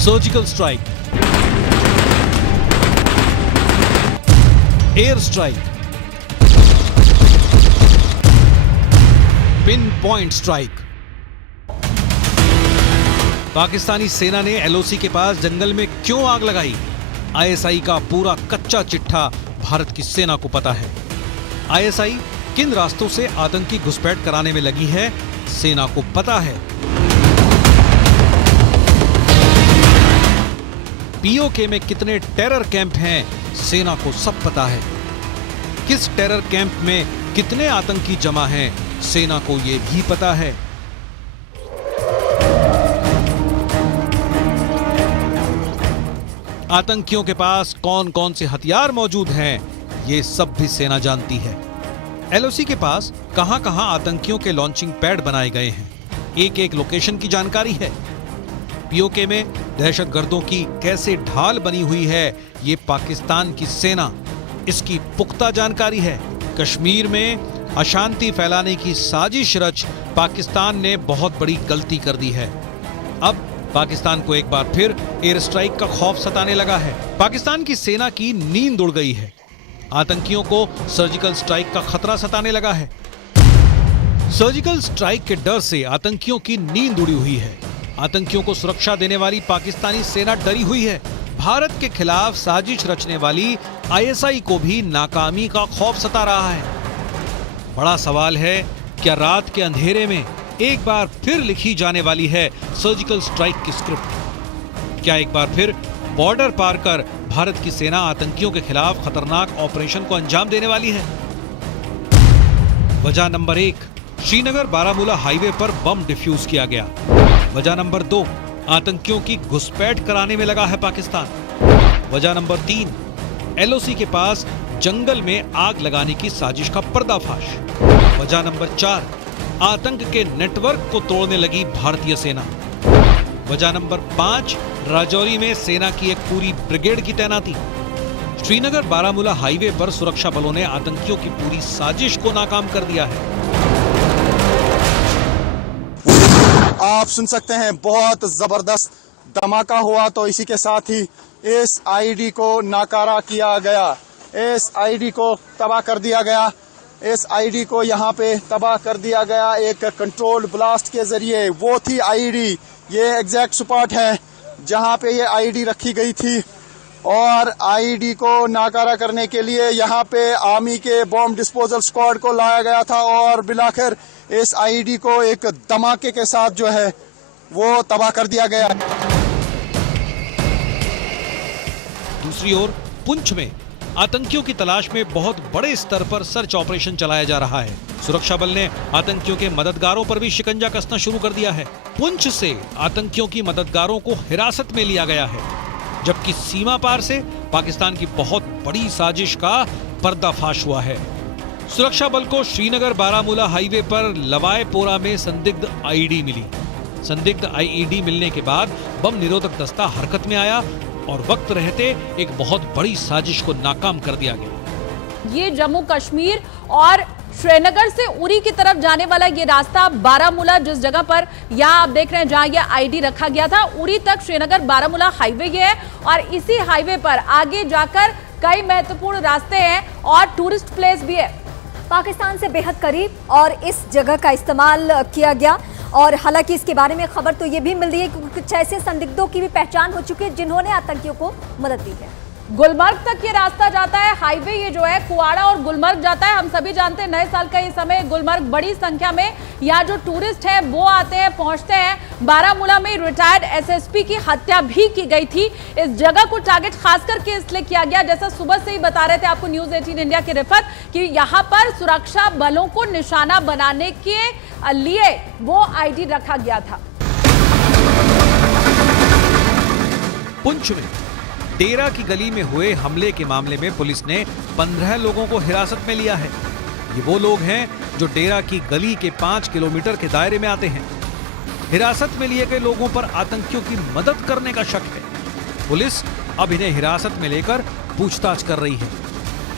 Surgical strike, air strike, pin point strike. Pakistani सेना ने LOC के पास जंगल में क्यों आग लगाई? आईएसआई का पूरा कच्चा चिट्ठा भारत की सेना को पता है। आईएसआई किन रास्तों से आतंकी घुसपैठ कराने में लगी है, सेना को पता है। पीओके में कितने टेरर कैंप हैं, सेना को सब पता है। किस टेरर कैंप में कितने आतंकी जमा हैं, सेना को यह भी पता है। आतंकियों के पास कौन कौन से हथियार मौजूद हैं, ये सब भी सेना जानती है। एलओसी के पास कहां कहां आतंकियों के लॉन्चिंग पैड बनाए गए हैं, एक एक लोकेशन की जानकारी है। पीओके में दहशतगर्दों की कैसे ढाल बनी हुई है, ये पाकिस्तान की सेना, इसकी पुख्ता जानकारी है। कश्मीर में अशांति फैलाने की साजिश रच पाकिस्तान ने बहुत बड़ी गलती कर दी है। अब पाकिस्तान को एक बार फिर एयर स्ट्राइक का खौफ सताने लगा है। पाकिस्तान की सेना की नींद उड़ गई है। आतंकियों को सर्जिकल स्ट्राइक का खतरा सताने लगा है। सर्जिकल स्ट्राइक के डर से आतंकियों की नींद उड़ी हुई है। आतंकियों को सुरक्षा देने वाली पाकिस्तानी सेना डरी हुई है। भारत के खिलाफ साजिश रचने वाली आईएसआई को भी नाकामी का खौफ सता रहा है। बड़ा सवाल है, क्या रात के अंधेरे में एक बार फिर लिखी जाने वाली है सर्जिकल स्ट्राइक की स्क्रिप्ट? क्या एक बार फिर बॉर्डर पार कर भारत की सेना आतंकियों के खिलाफ खतरनाक ऑपरेशन को अंजाम देने वाली है? वजह नंबर 1, श्रीनगर बारामूला हाईवे पर बम डिफ्यूज किया गया। वजह नंबर 2, आतंकियों की घुसपैठ कराने में लगा है पाकिस्तान। वजह नंबर 3, एलओसी के पास जंगल में आग लगाने की साजिश का पर्दाफाश। वजह नंबर 4, आतंक के नेटवर्क को तोड़ने लगी भारतीय सेना। वजह नंबर 5, राजौरी में सेना की एक पूरी ब्रिगेड की तैनाती। श्रीनगर बारामूला हाईवे पर सुरक्षा बलों ने आतंकियों की पूरी साजिश को नाकाम कर दिया है। आप सुन सकते हैं, बहुत जबरदस्त धमाका हुआ, तो इसी के साथ ही इस आईडी को नाकारा किया गया, इस आईडी को तबाह कर दिया गया। इस आईडी को यहाँ पे तबाह कर दिया गया एक कंट्रोल ब्लास्ट के जरिए। वो थी आईडी, ये एग्जैक्ट स्पॉट है जहाँ पे ये आईडी रखी गई थी, और आईडी को नाकारा करने के लिए यहाँ पे आर्मी के बॉम्ब डिस्पोजल स्क्वाड को लाया गया था, और बिलाखिर इस आईडी को एक धमाके के साथ जो है वो तबाह कर दिया गया। दूसरी ओर पुंछ में आतंकियों की तलाश में बहुत बड़े स्तर पर सर्च ऑपरेशन चलाया जा रहा है। सुरक्षा बल ने आतंकियों के मददगारों पर भी शिकंजा कसना शुरू कर दिया है। पुंछ से आतंकियों की मददगारों को हिरासत में लिया गया है, जबकि सीमा पार से पाकिस्तान की बहुत बड़ी साजिश का पर्दाफाश हुआ है। सुरक्षा बल को श्रीनगर बारामूला हाईवे पर लवाएपोरा में संदिग्ध आईडी मिली। संदिग्ध आईईडी मिलने के बाद बम निरोधक दस्ता हरकत में आया और वक्त रहते एक बहुत बड़ी साजिश को नाकाम कर दिया गया। ये जम्मू कश्मीर और श्रीनगर से उरी की तरफ जाने वाला ये रास्ता, बारामूला जिस जगह पर यहाँ आप देख रहे हैं जहाँ ये आईडी रखा गया था, उरी तक श्रीनगर बारामूला हाईवे ये है, और इसी हाईवे पर आगे जाकर कई महत्वपूर्ण रास्ते हैं और टूरिस्ट प्लेस भी है। पाकिस्तान से बेहद करीब और इस जगह का इस्तेमाल किया गया, और हालांकि इसके बारे में खबर तो ये भी मिल रही है कि कुछ ऐसे संदिग्धों की भी पहचान हो चुकी है जिन्होंने आतंकियों को मदद दी है। गुलमर्ग तक ये रास्ता जाता है, हाईवे ये जो है कुआड़ा और गुलमर्ग जाता है। हम सभी जानते हैं नए साल का ये समय, गुलमर्ग बड़ी संख्या में यहाँ जो टूरिस्ट है वो आते हैं, पहुंचते हैं। बारामूला में रिटायर्ड एसएसपी की हत्या भी की गई थी। इस जगह को टारगेट खास करके इसलिए किया गया, जैसा सुबह से ही बता रहे थे आपको न्यूज 18 इंडिया के रिफत, कि यहाँ पर सुरक्षा बलों को निशाना बनाने के लिए वो आईडी रखा गया था। पुंछ में डेरा की गली में हुए हमले के मामले में पुलिस ने 15 लोगों को हिरासत में लिया है। ये वो लोग हैं जो डेरा की गली के 5 किलोमीटर के दायरे में आते हैं। हिरासत में लिए गए लोगों पर आतंकियों की मदद करने का शक है। पुलिस अब इन्हें हिरासत में लेकर पूछताछ कर रही है।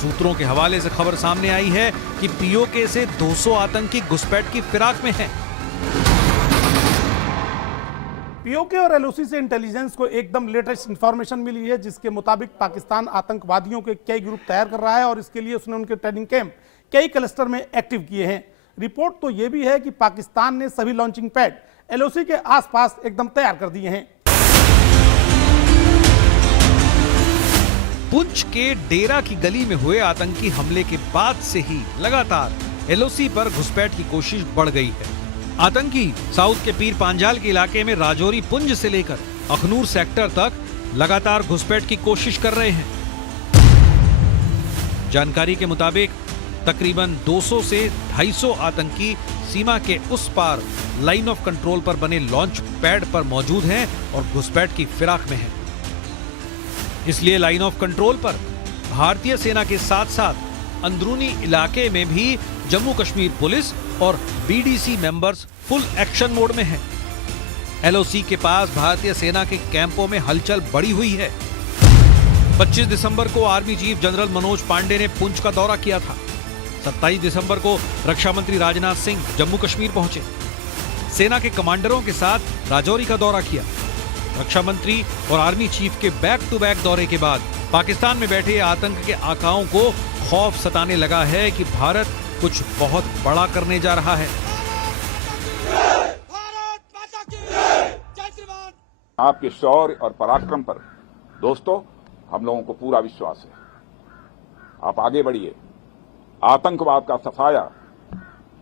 सूत्रों के हवाले से खबर सामने आई है कि पीओके से 200 आतंकी घुसपैठ की फिराक में हैं। पीओके और एलओसी से इंटेलिजेंस को एकदम लेटेस्ट इंफॉर्मेशन मिली है, जिसके मुताबिक पाकिस्तान आतंकवादियों के कई ग्रुप तैयार कर रहा है और इसके लिए उसने उनके ट्रेनिंग कैंप कई क्लस्टर में एक्टिव किए हैं। रिपोर्ट तो यह भी है कि पाकिस्तान ने सभी लॉन्चिंग पैड एलओसी के आसपास एकदम तैयार कर दिए हैं। पुंछ के डेरा की गली में हुए आतंकी हमले के बाद से ही लगातार एलओसी पर घुसपैठ की कोशिश बढ़ गई है। आतंकी साउथ के पीर पांजाल के इलाके में राजौरी पुंज से लेकर अखनूर सेक्टर तक लगातार घुसपैठ की कोशिश कर रहे हैं। जानकारी के मुताबिक तकरीबन 200 से 250 आतंकी सीमा के उस पार लाइन ऑफ कंट्रोल पर बने लॉन्च पैड पर मौजूद हैं और घुसपैठ की फिराक में हैं। इसलिए लाइन ऑफ कंट्रोल पर भारतीय सेना के साथ साथ अंदरूनी इलाके में भी जम्मू कश्मीर पुलिस और BDC members full action mode में हैं। एलओसी के पास भारतीय सेना के कैंपों में हलचल बढ़ी हुई है। 25 दिसंबर को army chief general Manoj Pande ने पुंछ का दौरा किया था। 27 दिसंबर को रक्षा मंत्री राजनाथ सिंह जम्मू कश्मीर पहुंचे। सेना के कमांडरों के साथ राजौरी का दौरा किया। रक्षा मंत्री और आर्मी चीफ के बैक टू बैक दौरे के बाद पाकिस्तान में बैठे आतंक के आकाओं को खौफ सताने लगा है कि भारत कुछ बहुत बड़ा करने जा रहा है। आपके शौर्य और पराक्रम पर दोस्तों हम लोगों को पूरा विश्वास है। आप आगे बढ़िए। आतंकवाद का सफाया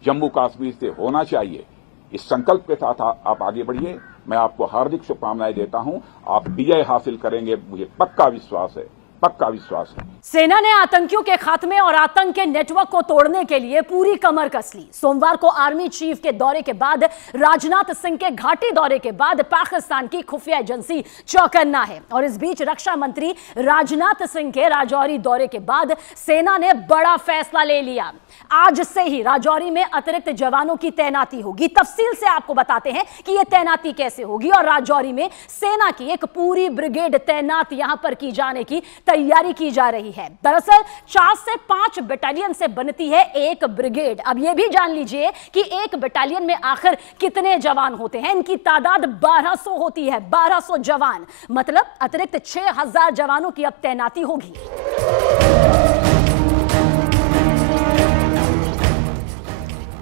जम्मू कश्मीर से होना चाहिए, इस संकल्प के साथ आप आगे बढ़िए। मैं आपको हार्दिक शुभकामनाएं देता हूं। आप विजय हासिल करेंगे, मुझे पक्का विश्वास है, पक्का विश्वास है। सेना ने आतंकियों के खात्मे और आतंक के नेटवर्क को तोड़ने के लिए पूरी कमर कस ली। सोमवार को आर्मी चीफ के दौरे के बाद, राजनाथ सिंह के घाटी दौरे के बाद पाकिस्तान की खुफिया एजेंसी चौकन्ना है। और इस बीच रक्षा मंत्री राजनाथ सिंह के राजौरी दौरे के बाद सेना ने बड़ा फैसला ले लिया। आज से ही राजौरी में अतिरिक्त जवानों की तैनाती होगी। तफसील से आपको बताते हैं कि यह तैनाती कैसे होगी। और राजौरी में सेना की एक पूरी ब्रिगेड तैनात यहां पर की जाने की तैयारी की जा रही है। दरअसल 4 से 5 बटालियन से बनती है एक ब्रिगेड। अब यह भी जान लीजिए कि एक बटालियन में आखिर कितने जवान होते हैं। इनकी तादाद 1200 होती है, 1200 जवान, मतलब अतिरिक्त 6000 जवानों की अब तैनाती होगी।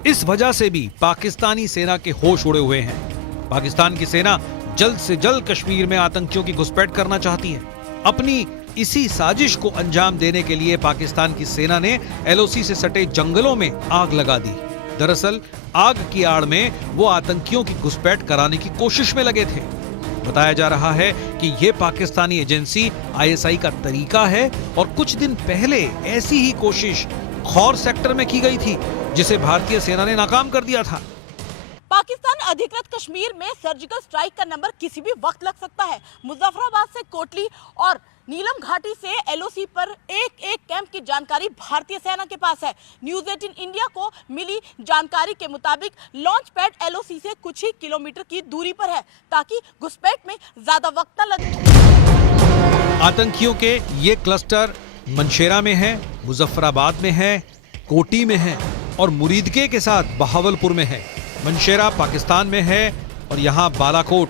इस वजह से भी पाकिस्तानी सेना के होश उड़े हुए हैं। पाकिस्तान की सेना जल्द से जल्द कश्मीर में आतंकियों की घुसपैठ करना चाहती है। अपनी इसी साजिश को अंजाम देने के लिए पाकिस्तान की सेना ने एलओसी से सटे जंगलों में आग लगा दी। दरअसल आग की आड़ में वो आतंकियों की घुसपैठ कराने की कोशिश में लगे थे। बताया जा रहा है कि ये पाकिस्तानी एजेंसी आईएसआई का तरीका है और कुछ दिन पहले ऐसी ही कोशिश खौर सेक्टर में की गई थी, जिसे भारतीय सेना ने नाकाम कर दिया था। पाकिस्तान अधिकृत कश्मीर में सर्जिकल स्ट्राइक का नंबर किसी भी वक्त लग सकता है। मुजफ्फराबाद से कोटली और नीलम घाटी से एलओसी पर एक एक कैंप की जानकारी भारतीय सेना के पास है। न्यूज 18 इंडिया को मिली जानकारी के मुताबिक लॉन्च पैड एलओसी से कुछ ही किलोमीटर की दूरी पर है, ताकि घुसपैठ में ज्यादा वक्त न लगे। आतंकियों के ये क्लस्टर मनशेरा में है, मुजफ्फराबाद में है, कोटी में है और मुरीदके के साथ बहावलपुर में है। मनशेरा पाकिस्तान में है और यहाँ बालाकोट,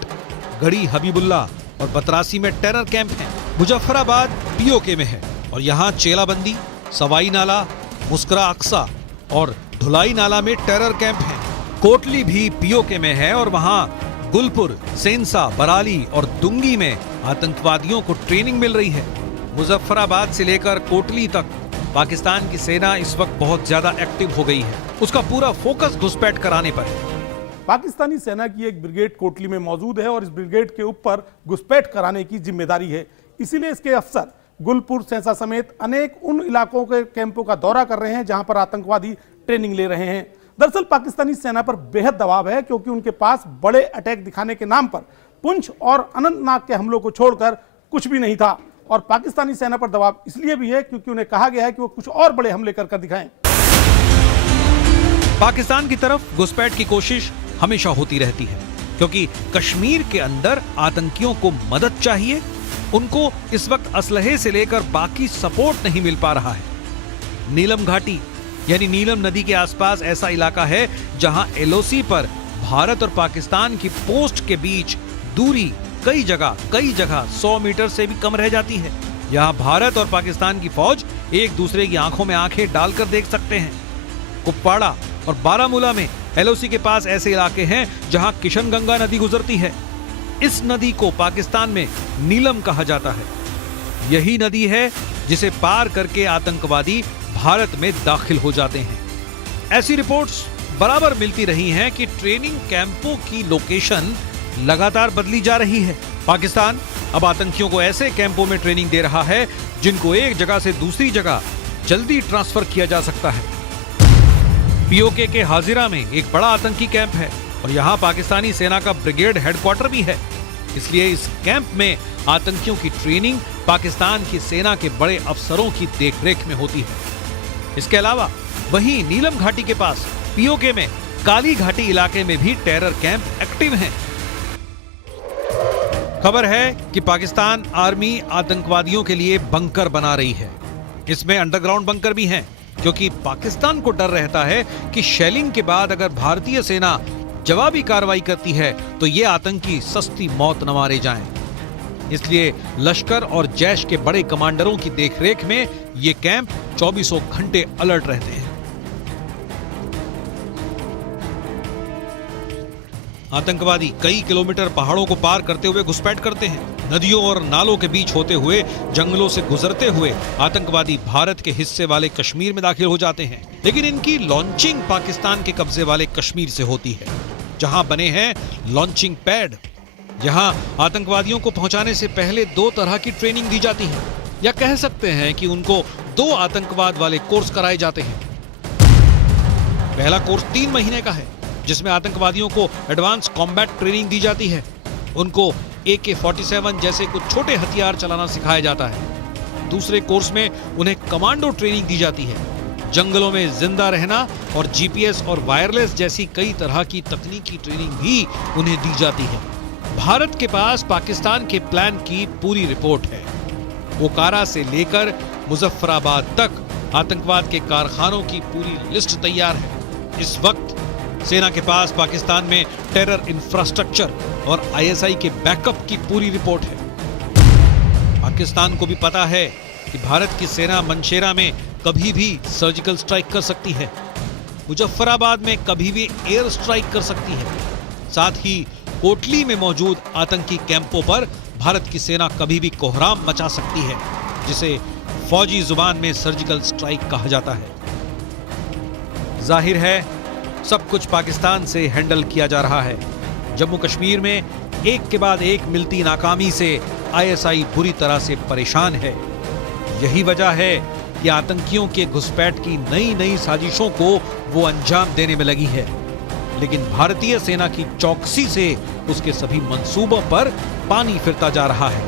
गढ़ी हबीबुल्ला और बतरासी में टेरर कैंप है। मुजफ्फराबाद पीओके में है और यहाँ चेलाबंदी, सवाई नाला, मुस्करा अक्सा और धुलाई नाला में टेरर कैंप है। कोटली भी पीओके में है और वहाँ गुलपुर, सेंसा, बराली और दुंगी में आतंकवादियों को ट्रेनिंग मिल रही है। मुजफ्फराबाद से लेकर कोटली तक पाकिस्तान की सेना इस वक्त बहुत ज्यादा एक्टिव हो गई है। उसका पूरा फोकस घुसपैठ कराने पर है। पाकिस्तानी सेना की एक ब्रिगेड कोटली में मौजूद है और इस ब्रिगेड के ऊपर घुसपैठ कराने की जिम्मेदारी है। इसीलिए इसके अफसर गुलपुर, सेंसा समेत अनेक उन इलाकों के कैंपों का दौरा कर रहे हैं जहां पर आतंकवादी ट्रेनिंग ले रहे हैं। दरअसल पाकिस्तानी सेना पर बेहद दबाव है, क्योंकि उनके पास बड़े अटैक दिखाने के नाम पर पुंछ और अनंतनाग के हमलों को छोड़कर कुछ भी नहीं था। और पाकिस्तानी सेना पर दबाव इसलिए भी है क्योंकि उन्हें कहा गया है कि वो कुछ और बड़े हमले कर दिखाएं। पाकिस्तान की तरफ घुसपैठ की कोशिश हमेशा होती रहती है, क्योंकि कश्मीर के अंदर आतंकियों को मदद चाहिए। उनको इस वक्त असलहे से लेकर बाकी सपोर्ट नहीं मिल पा रहा है। नीलम घाटी यानी नीलम नदी के आसपास ऐसा इलाका है जहां एलओसी पर भारत और पाकिस्तान की पोस्ट के बीच दूरी कई जगह 100 मीटर से भी कम रह जाती है। यहाँ भारत और पाकिस्तान की फौज एक दूसरे की आंखों में आंखें डालकर देख सकते हैं। कुपवाड़ा और बारामूला में एलओसी के पास ऐसे इलाके हैं जहां किशनगंगा नदी गुजरती है। इस नदी को पाकिस्तान में नीलम कहा जाता है। यही नदी है जिसे पार करके आतंकवादी भारत में दाखिल हो जाते हैं। ऐसी रिपोर्ट्स बराबर मिलती रही हैं कि ट्रेनिंग कैंपों की लोकेशन लगातार बदली जा रही है। पाकिस्तान अब आतंकियों को ऐसे कैंपों में ट्रेनिंग दे रहा है जिनको एक जगह से दूसरी जगह जल्दी ट्रांसफर किया जा सकता है। पीओके के हाजिरा में एक बड़ा आतंकी कैंप है और यहाँ पाकिस्तानी सेना का ब्रिगेड हेडक्वार्टर भी है। इसलिए इस कैंप में आतंकियों की ट्रेनिंग पाकिस्तान की सेना के बड़े अफसरों की देखरेख में होती है। इसके अलावा वहीं नीलम घाटी के पास पीओके में काली घाटी इलाके में भी टेरर कैंप एक्टिव हैं। खबर है कि पाकिस्तान आर्मी आतंकवादियों के लिए बंकर बना रही है। इसमें अंडरग्राउंड बंकर भी हैं, क्योंकि पाकिस्तान को डर रहता है कि शेलिंग के बाद अगर भारतीय सेना जवाबी कार्रवाई करती है तो ये आतंकी सस्ती मौत न मारे जाएं। इसलिए लश्कर और जैश के बड़े कमांडरों की देखरेख में ये कैंप 24 घंटे अलर्ट रहते हैं। आतंकवादी कई किलोमीटर पहाड़ों को पार करते हुए घुसपैठ करते हैं। नदियों और नालों के बीच होते हुए जंगलों से गुजरते हुए आतंकवादी भारत के हिस्से वाले कश्मीर में दाखिल हो जाते हैं। लेकिन इनकी लॉन्चिंग पाकिस्तान के कब्जे वाले कश्मीर से होती है, जहां बने हैं लॉन्चिंग पैड। यहां आतंकवादियों को पहुंचाने से पहले 2 तरह की ट्रेनिंग दी जाती है, या कह सकते हैं कि उनको 2 आतंकवाद वाले कोर्स कराए जाते हैं। पहला कोर्स 3 महीने का है, जिसमें आतंकवादियों को एडवांस कॉम्बैट ट्रेनिंग दी जाती है। उनको AK-47 जैसे कुछ छोटे हथियार चलाना सिखाया जाता है। दूसरे कोर्स में उन्हें कमांडो ट्रेनिंग दी जाती है। जंगलों में जिंदा रहना और GPS और वायरलेस जैसी कई तरह की तकनीकी ट्रेनिंग भी उन्हें दी जाती है। भारत के पास पाकिस्तान के प्लान की पूरी रिपोर्ट है। बोकारा से लेकर मुजफ्फराबाद तक आतंकवाद के कारखानों की पूरी लिस्ट तैयार है। इस वक्त सेना के पास पाकिस्तान में टेरर इंफ्रास्ट्रक्चर और ISI के बैकअप की पूरी रिपोर्ट है। पाकिस्तान को भी पता है कि भारत की सेना मनशेरा में कभी भी सर्जिकल स्ट्राइक कर सकती है, मुजफ्फराबाद में कभी भी एयर स्ट्राइक कर सकती है। साथ ही कोटली में मौजूद आतंकी कैंपों पर भारत की सेना कभी भी कोहराम मचा सकती है, जिसे फौजी जुबान में सर्जिकल स्ट्राइक कहा जाता है। जाहिर है सब कुछ पाकिस्तान से हैंडल किया जा रहा है। जम्मू कश्मीर में एक के बाद एक मिलती नाकामी से ISI बुरी तरह से परेशान है। यही वजह है कि आतंकियों के घुसपैठ की नई नई साजिशों को वो अंजाम देने में लगी है। लेकिन भारतीय सेना की चौकसी से उसके सभी मंसूबों पर पानी फिरता जा रहा है।